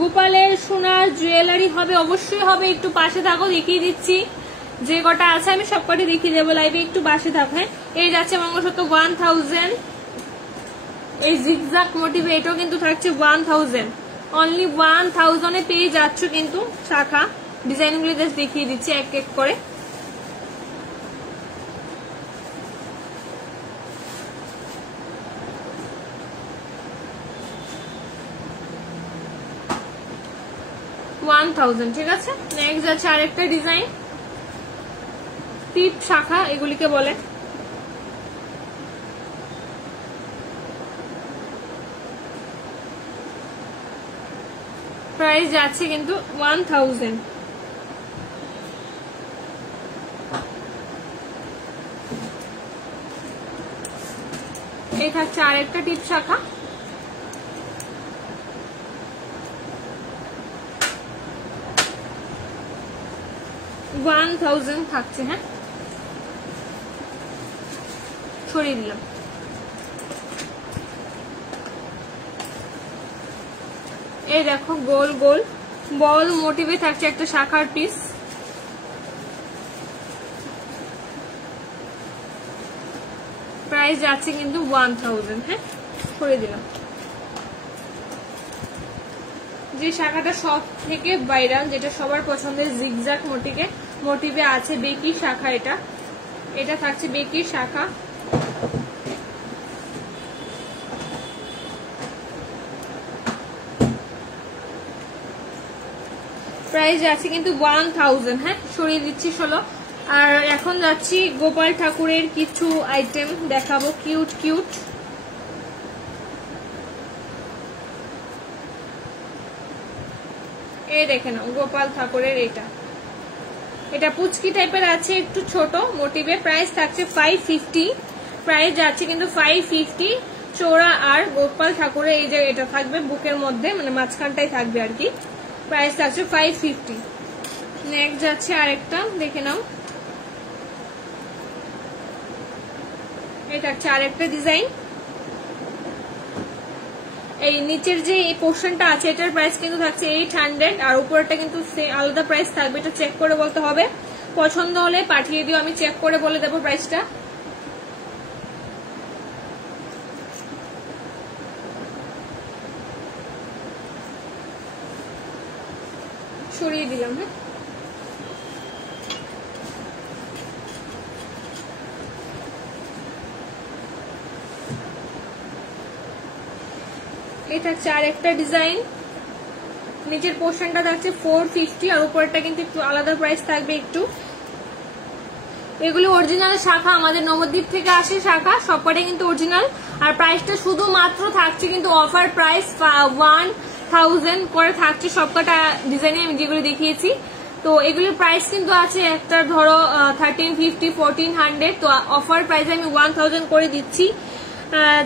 গোপালের সোনার জুয়েলারি হবে, অবশ্যই হবে, একটু পাশে থাকো, দেখিয়ে দিচ্ছি। যে কটা আছে আমি সবকটি দেখিয়ে দেবো লাইভে, একটু পাশে থাকো। হ্যাঁ, এই যাচ্ছে মঙ্গলসূত্র 1000, এই জিগজাগ মোটিভে এটাও কিন্তু থাকছে 1000, অনলি 1000 পেয়ে যাচ্ছ কিন্তু শাখা। ডিজাইনগুলি জাস্ট দেখিয়ে দিচ্ছি এক এক করে। 1000, ঠিক আছে। নেক্সট যাচ্ছে আরেকটা ডিজাইন, টিপ শাখা এগুলিকে বলে। প্রাইস যাচ্ছে কিন্তু 1000। এই থাকছে আরেকটা টিপ শাখা, $1000 থাকছে। হ্যাঁ, ছড়িয়ে দিলাম। এই দেখো গোল গোল বল মোটিভে থাকছে একটা শাখার পিস। প্রাইস যাচ্ছে কিন্তু 1000। হ্যাঁ, ছড়িয়ে দিলাম। যে শাখাটা সব থেকে ভাইরাল, যেটা সবার পছন্দের জিগজ্যাগ মোটিভে আছে, বেকি শাখা। এটা থাকছে বেকি শাখা। প্রাইস যাচ্ছে কিন্তু 1000। হ্যাঁ, সরিয়ে দিচ্ছি 16। আর এখন যাচ্ছি গোপাল ঠাকুরের কিছু আইটেম দেখাবো, কিউট কিউট। এই দেখে নাও গোপাল ঠাকুরের এটা পুচকি টাইপের আছে, একটু ছোট মোটিভে। প্রাইস থাকছে 550। প্রাইস যাচ্ছে কিন্তু 550 চোরা। আর গোপাল ঠাকুরের এই যে এটা থাকবে বুকের মধ্যে, মানে মাঝখানটাই থাকবে আর কি। প্রাইস থাকছে 550। নেক্সট যাচ্ছে আরেকটা, দেখে নাও। এটা হচ্ছে আরেকটা ডিজাইন। এই নিচের যে এই পোর্শনটা আছে এটার প্রাইস কিন্তু থাকছে 800, আর উপরটা কিন্তু আলাদা প্রাইস থাকবে। এটা চেক করে বলতে হবে, পছন্দ হলে পাঠিয়ে দিও, আমি চেক করে বলে দেবো প্রাইসটা। সরিয়ে দিলাম। হ্যাঁ, এটা হচ্ছে আরেকটা ডিজাইন। নিচের পোর্শনটা থাকছে 450, আর উপরটা কিন্তু একটু আলাদা প্রাইস থাকবে একটু। এগুলো অরিজিনাল শাখা, আমাদের নবদ্বীপ থেকে আসে শাখা, সবকটাই কিন্তু অরিজিনাল। আর প্রাইসটা শুধুমাত্র থাকছে কিন্তু অফার প্রাইস 1000 করে থাকছে সবকটা ডিজাইনে আমি যেগুলো দেখিয়েছি। তো এগুলোর প্রাইস কিন্তু আছে একটা ধরো 1350, 1400। তো অফার প্রাইসে আমি 1000 করে দিচ্ছি,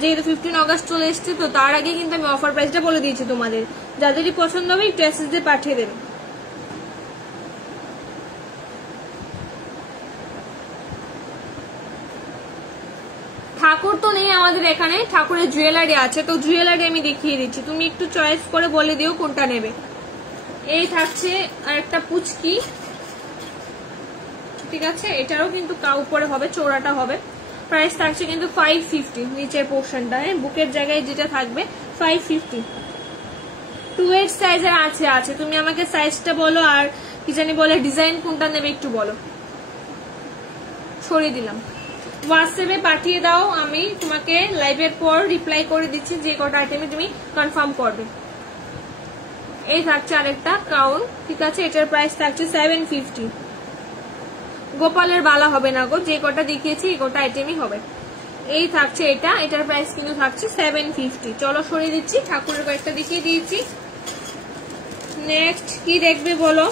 যেহেতু 15 অগস্ট চলে এসছে। তো তার আগে কিন্তু আমি অফার প্রাইসটা বলে দিয়েছি তোমাদের। যাদেরই পছন্দ হবে একটু মেসেজ দিয়ে পাঠিয়ে দেবে। ঠাকুর তো নেই আমাদের এখানে, ঠাকুরের জুয়েলারি আছে। তো জুয়েলারি আমি দেখিয়ে দিচ্ছি, তুমি একটু চয়েস করে বলে দিও কোনটা নেবে। এই থাকছে আর একটা পুচকি, ঠিক আছে। এটারও কিন্তু উপরে হবে, চৌড়াটা হবে। প্রাইস থাকছে কিন্তু 550, নিচের পোর্শনটা। বুকের জায়গায় যেটা থাকবে 550। 2H সাইজের আছে। তুমি আমাকে সাইজটা বলো, আর কি জানি বলে ডিজাইন কোনটা নেবে একটু বলো। সরিয়ে দিলাম। হোয়াটসঅ্যাপে পাঠিয়ে দাও, আমি তোমাকে লাইভের পর রিপ্লাই করে দিচ্ছি যে কটা আইটেমে তুমি কনফার্ম করবে। এই থাকছে আরেকটা ক্রাউন, ঠিক আছে। এটার প্রাইস থাকছে 750। গোপালের বালা হবে না গো, যে কটা দেখিয়েছি এই কটা আইটেমই হবে। এই থাকছে এটার প্রাইস কিন্তু থাকছে 750। চলো সরিয়ে দিচ্ছি, ঠাকুরের কয়েকটা দেখিয়ে দিয়েছি। নেক্সট কি দেখবে বলো।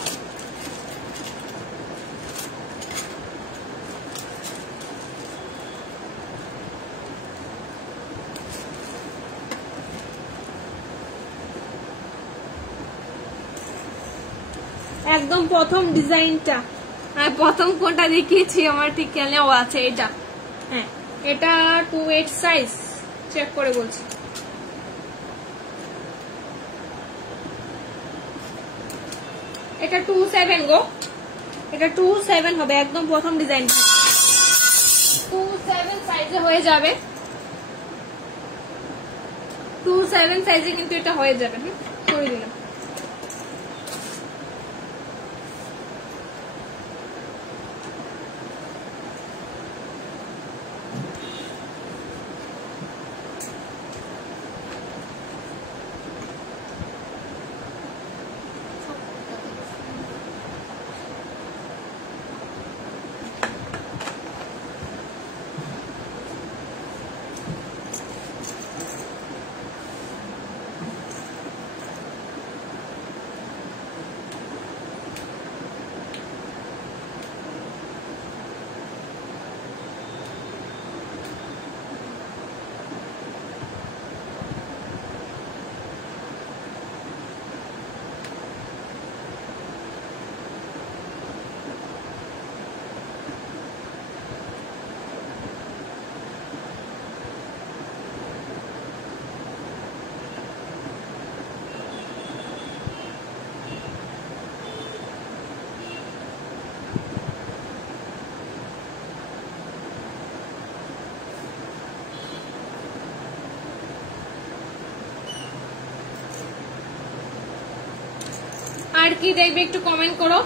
একদম প্রথম ডিজাইনটা, প্রথম কোনটা দেখিয়েছি আমার ঠিক খেয়ালেও আছে। হ্যাঁ, এটা 2H সাইজ, চেক করে বলছি। এটা 27 গো, এটা 27 হবে। একদম প্রথম ডিজাইন 27 সাইজে হয়ে যাবে। 27 সাইজে কিন্তু এটা হয়ে যাবে। করে দিলাম। আর কি দেখবে একটু কমেন্ট করো।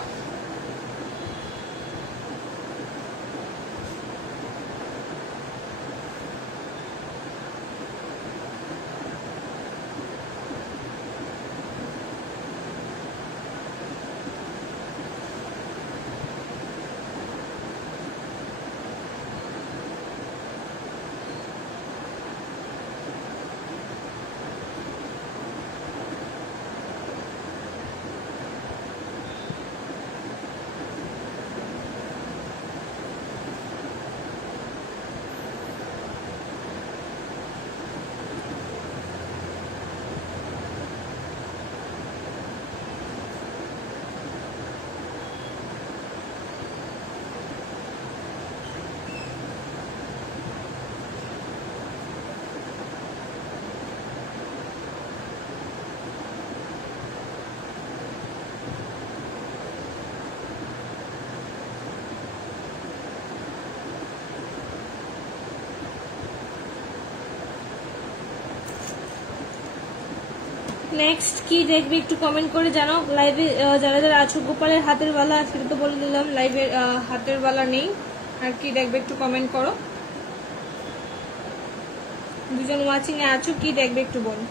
নেক্সট কি দেখবি একটু কমেন্ট করে জানাও। লাইভে যারা যারা আছো, গোপালের হাতের বালা সেটা তো বলে দিলাম, লাইভে হাতের বালা নেই। আর কি দেখবে একটু কমেন্ট করো। দুজন ওয়াচিং এ আছো, কি দেখবে একটু বলো।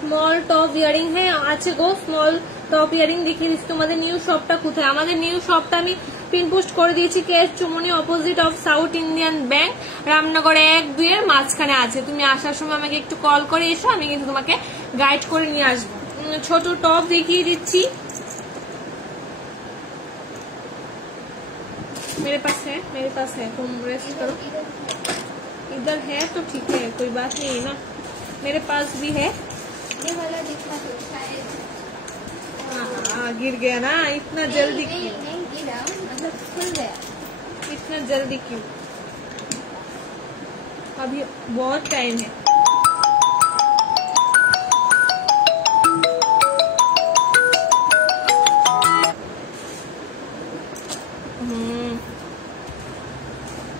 স্মল টপ ইয়ারিং হ্যাঁ আছে গো, স্মল টপ ইয়ারিং দেখিয়ে দিচ্ছি তোমাদের। নিউ শপটা কোথায়? আমাদের নিউ শপটা আমি পিন পোস্ট করে দিয়েছি, কেএস চুমনি opposite of South Indian bank, Ramnagar 1-2 এর মাঝখানে আছে। তুমি আসার সময় আমাকে একটু কল করে এসো, আমি কিন্তু তোমাকে গাইড করে নিয়ে আসবো। ছোট টপ দেখিয়ে দিচ্ছি। मेरे पास है तुम रेस्ट करो। इधर है तो ठीक है, कोई बात नहीं है ना, मेरे पास भी है। ये वाला दिखा दो शायद। हाँ गिर गया ना, इतना जल्दी क्यों? नहीं गिरा, मतलब खुल गया। इतना जल्दी क्यों? अभी बहुत टाइम है।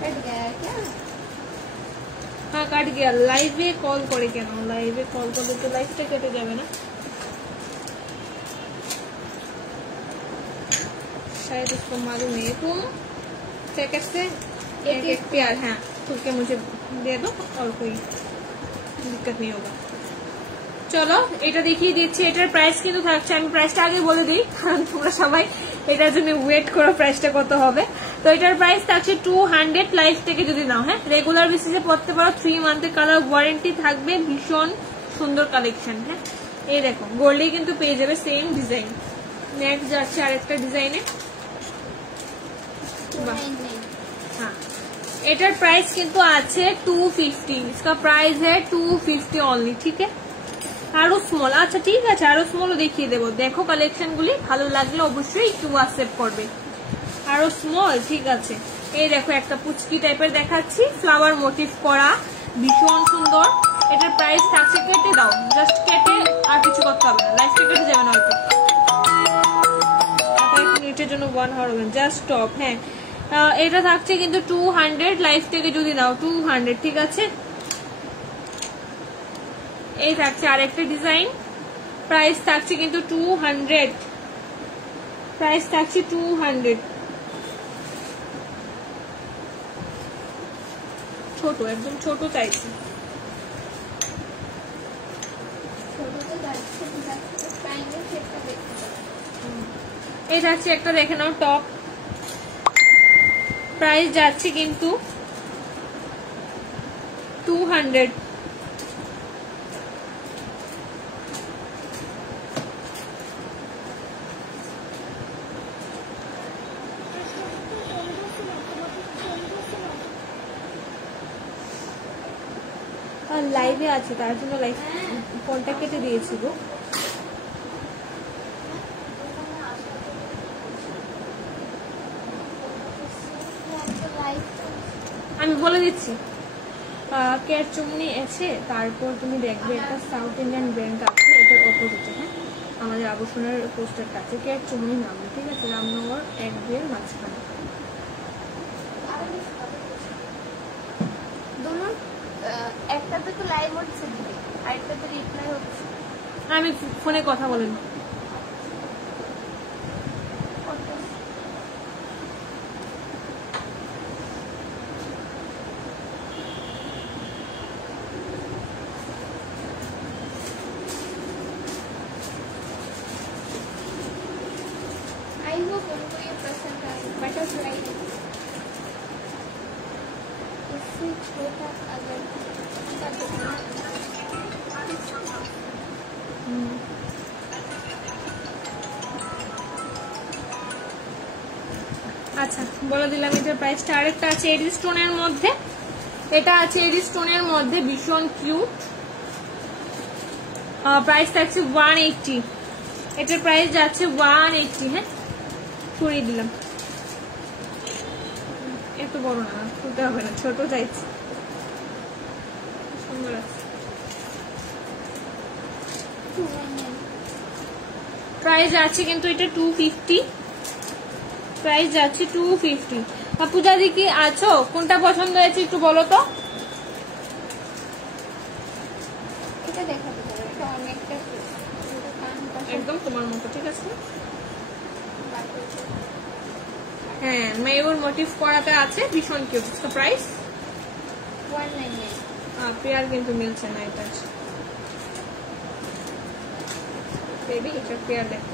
कट गया क्या? हाँ काट गया। लाइवे कॉल करे क्या ना, लाइवे कॉल कर तो लाइवटा केटे जाবে ना, शायद उसको मालूम है। तुम पैकेट से एक एक प्यार है खुल के मुझे दे दो और कोई दिक्कत नहीं होगा। চলো এটা দেখিয়ে দিচ্ছি। এটার প্রাইস কিন্তু থাকছে, আমি প্রাইসটা আগে বলে দিই কারণ তোমরা সবাই এটার জন্য ওয়েট করো প্রাইসটা কত হবে। তো এটার প্রাইস থাকছে 200 লাইফ থেকে যদি নাও, হ্যাঁ রেগুলার বেসিসে পড়তে পারো, 3 মান্থের কালার ওয়ারেন্টি থাকবে, ভীষণ সুন্দর কালেকশন। হ্যাঁ এই দেখো গোল্ডে কিন্তু পেয়ে যাবে সেম ডিজাইন। নেক্সট যাচ্ছে আরেকটা ডিজাইনে। हाँ एटर प्राइस किंतु आछे 250, इसका प्राइस है 250 ओनली। ठीक है आरो स्मॉल, अच्छा ठीक है आरो स्मॉल देखिए देबो। देखो कालेक्शन गुली भालो लागले अवश्यई एकटु व्हाट्सएप करबे। आरो स्मॉल ठीक আছে। এই দেখো একটা পুচকি টাইপের দেখাচ্ছি, ফ্লাওয়ার মোটিভ করা, ভীষণ সুন্দর। এটার প্রাইস থাকছে, কেটে দাও জাস্ট কেটে, আর কিছু করতে হবে না, লাইফটা কেটে যাবে না হয়তো। 5 মিনিটের জন্য 1 আওয়ার হবে জাস্ট স্টপ। হ্যাঁ এটা থাকছে কিন্তু 200 লাইফ থেকে যদি নাও 200। ঠিক আছে এই থাকছে আরেকটা ডিজাইন, প্রাইস থাকছে কিন্তু 200, প্রাইস থাকছে 200। ছোট একদম ছোট চাইছি। এই থাকছে একটা দেখে নাও টপ, প্রাইস যাচ্ছে কিন্তু 200। লাইভে আছে তার জন্য লাইভ ফোনটা কেটে দিয়েছি গো। আমি বলে দিচ্ছি কেয়ার চুমনি আছে, তারপর তুমি দেখবে একটা সাউথ ইন্ডিয়ান ব্র্যান্ড আছে, এটার অপোজিটে। হ্যাঁ আমাদের আবর্ষণের পোস্টারটা আছে, কেয়ার চুমনি নাম। ঠিক আছে রামনগর 1-2 মাঝখানে। একটাতে তো লাইভ হচ্ছে আরেকটাতে রিপ্লাই হচ্ছে। আমি ফোনে কথা বলেন। आई होप उनको ये पसंद आए। बटरफ्लाई इससे छोटा अगर আচ্ছা বলে দিলাম এটার প্রাইসটা। আরেকটা আছে এডি স্টোনের মধ্যে, এটা আছে এডি স্টোনের মধ্যে, ভীষণ কিউট, প্রাইস থাকছে 180। এটার প্রাইস যাচ্ছে 180। হ্যাঁ করিয়ে দিলাম। এত বড় না, খুলতে হবে না, ছোট চাইছি, সুন্দর আছে। প্রাইস যাচ্ছে কিন্তু এটা 250, প্রাইস যাচ্ছে 250। পূজা দি কি আছো, কোনটা পছন্দ হয়েছে একটু বলো তো। এটা দেখাতে পারো, এটা অনেকটা একদম তোমার মতো। ঠিক আছে হ্যাঁ মেয়র মোটিভ করাতে আছে, ভীষণ কিউট। इसका प्राइस 199। পেয়ার কিন্তু মিলছে না এটা। বেবি এটা পেয়ার দেখো।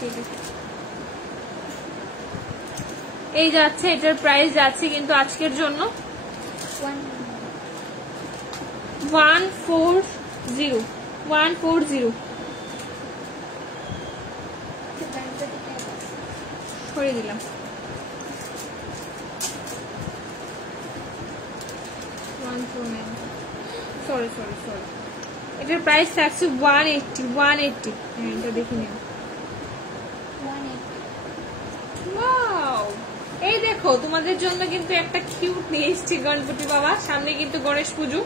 ঠিক আছে এই যাচ্ছে, এটার প্রাইস যাচ্ছে কিন্তু আজকের জন্য 140 140 করে দিলাম। 149 সরি সরি সরি, এটার প্রাইস থাকছে 180 হ্যাঁ এটা দেখে নিন। ওয়াও, এই দেখো তোমাদের জন্য কিন্তু একটা কিউট নিয়ে এসেছি গণপতি বাবা, সামনে কিন্তু গণেশ পুজো,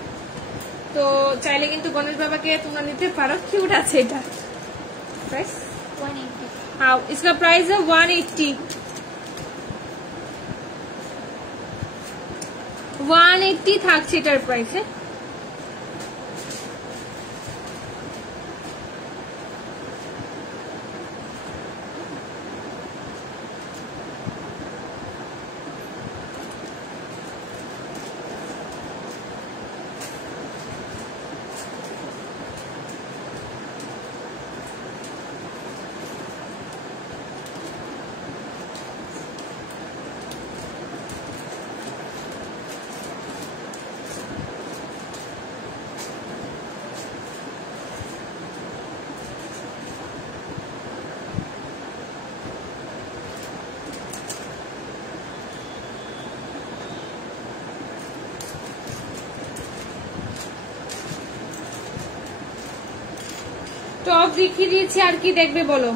তো চাইলে কিন্তু গণেশ বাবাকে তোমরা নিতে পারো, কিউট আছে এটা। प्राइस 180। हाँ, इसका प्राइस है 180 180 থাকছে এটার প্রাইস। টপ দেখিয়ে দিয়েছি, আর কি দেখবে বলো?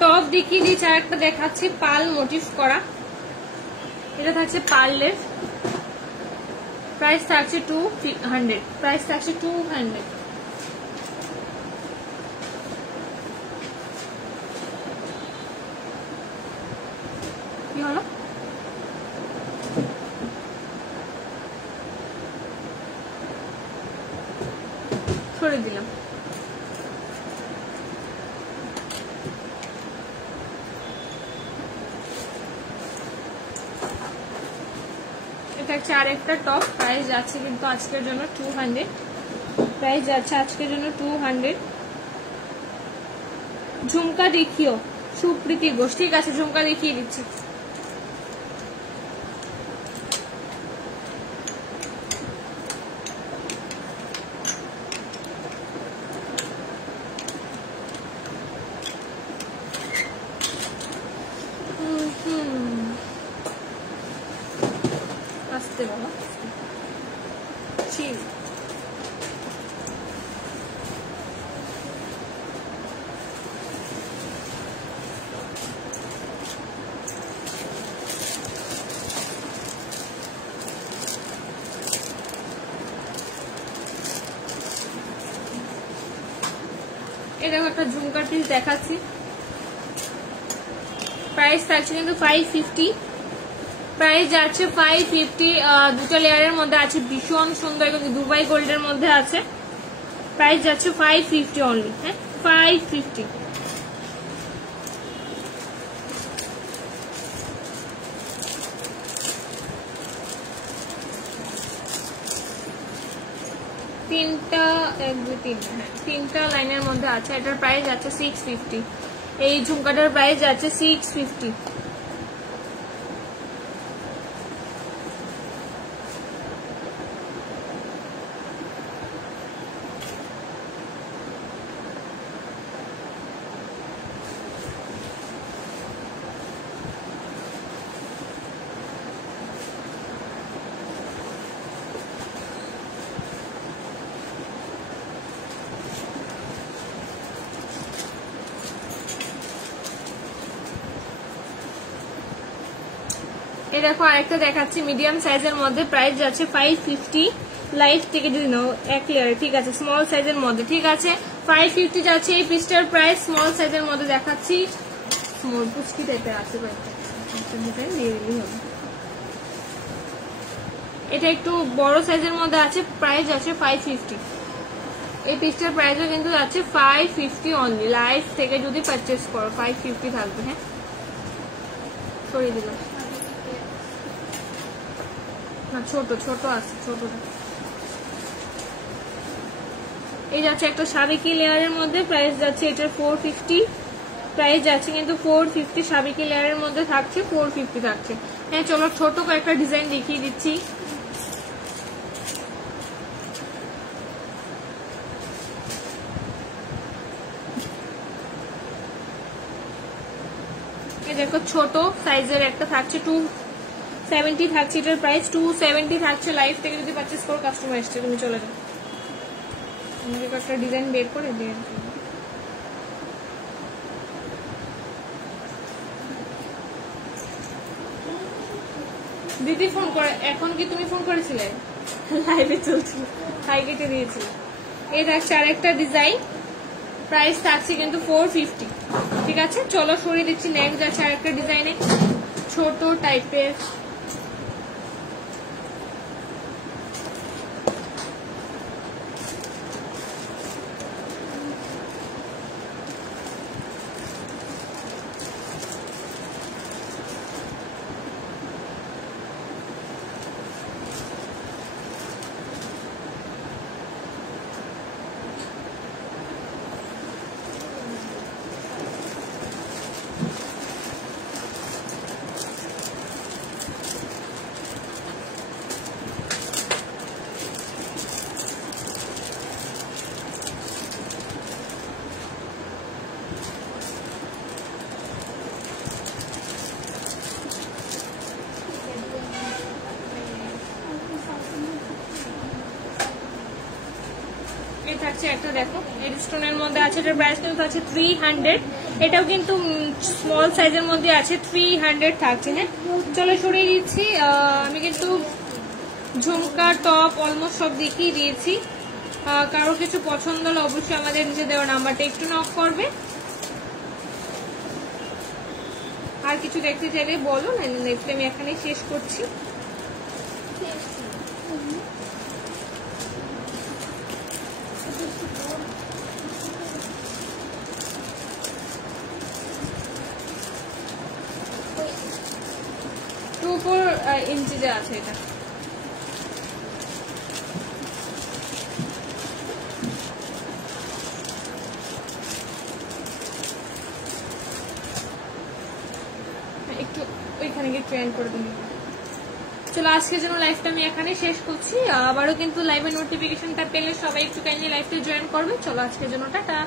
টপ দেখিয়ে দিয়েছি, আর একটা দেখাচ্ছি পাল মোটিভ করা, এটা থাকছে পার্লের, প্রাইস থাকছে 200, প্রাইস থাকছে 200। কি হলো? ছড়ে দিলাম। এটা হচ্ছে আরেকটা টপ, প্রাইস যাচ্ছে কিন্তু আজকের জন্য 200, প্রাইস যাচ্ছে আজকের জন্য 200। ঝুমকা দেখিও সুপ্রীতি ঘোষ, ঠিক আছে ঝুমকা দেখিয়ে দিচ্ছি। আসতে বাবা চিল। এরকম একটা ঝুমকার পিস দেখাচ্ছি, প্রাইস থাকছে কিন্তু 550, প্রাইস যাচ্ছে 550। দুটো লেয়ারের মধ্যে আছে, ভীষণ সুন্দর, কিন্তু দুবাই গোল্ডের মধ্যে আছে, প্রাইস যাচ্ছে 550 অনলি। হ্যাঁ 550। তিনটা 1 2 3 হ্যাঁ তিনটা লাইনের মধ্যে আছে, এটার প্রাইস যাচ্ছে 650। এই ঝুমকাটার প্রাইস যাচ্ছে 650। এই দেখো আরেকটা দেখাচ্ছি মিডিয়াম সাইজের মধ্যে, প্রাইস যাচ্ছে 550 লাইভ থেকে যদি নাও এক লেয়ারে, ঠিক আছে, স্মল সাইজের মধ্যে, ঠিক আছে 550 যাচ্ছে এই পিসটার প্রাইস। স্মল সাইজের মধ্যে দেখাচ্ছি, স্মল পুচকি টাইপের আছে, এটা একটু বড় সাইজের মধ্যে আছে, প্রাইস যাচ্ছে 550। এই পিসটার প্রাইসও কিন্তু যাচ্ছে 550 অনলি, লাইভ থেকে যদি পারচেস করো 550 থাকবে। হ্যাঁ সরিয়ে দিলাম না, ছোট ছোট আছে, ছোটটা। এই যাচ্ছে একটা সাবেকি লেয়ারের মধ্যে, প্রাইস যাচ্ছে এটার 450, প্রাইস যাচ্ছে কিন্তু 450, সাবেকি লেয়ারের মধ্যে থাকছে 450 থাকছে। হ্যাঁ চলো ছোট কয়েকটা ডিজাইন দেখিয়ে দিচ্ছি। এই দেখো ছোট সাইজের একটা থাকছে 270 থাকছে, এটার প্রাইস 270 থাকছে। লাইভ থেকে যদি পারচেস করো, কাস্টমার এসছে, তুমি চলে যাও, আমাকে একটা ডিজাইন বের করে দিয়ে। দিদি ফোন করে, এখন কি তুমি ফোন করেছিলে? লাইভে চলছিল, হাই কেটে দিয়েছিল। এই থাকছে আরেকটা ডিজাইন, প্রাইস থাকছে কিন্তু 450, ঠিক আছে চলো সরিয়ে দিচ্ছি। নেক্সট যাচ্ছে আরেকটা ডিজাইনে ছোট টাইপের, থাকছে একটা দেখো এর স্টোনের মধ্যে আছে, এটার প্রাইস কিন্তু আছে 300, এটাও কিন্তু স্মল সাইজের মধ্যে আছে, 300 থাকছে। হ্যাঁ চলো সরিয়ে দিচ্ছি। আমি কিন্তু ঝুমকা টপ অলমোস্ট সব দেখিয়ে দিয়েছি। কারো কিছু পছন্দ হলে অবশ্যই আমাদের নিচে দেওয়া নাম্বারটা একটু নক করবে। আর কিছু দেখতে চাইলে বলো, না নেক্সট আমি এখানেই শেষ করছি। ইঞ্চিতে আছে এটা, একটু ওইখানে গিয়ে ট্রেন করে দিন। চলো আজকের জন্য লাইভটা আমি এখানে শেষ করছি। আবারও কিন্তু লাইভের নোটিফিকেশনটা পেলে সবাই একটু কাইন্ডলি লাইভটা জয়েন করবে। চলো আজকের জন্য টাটা।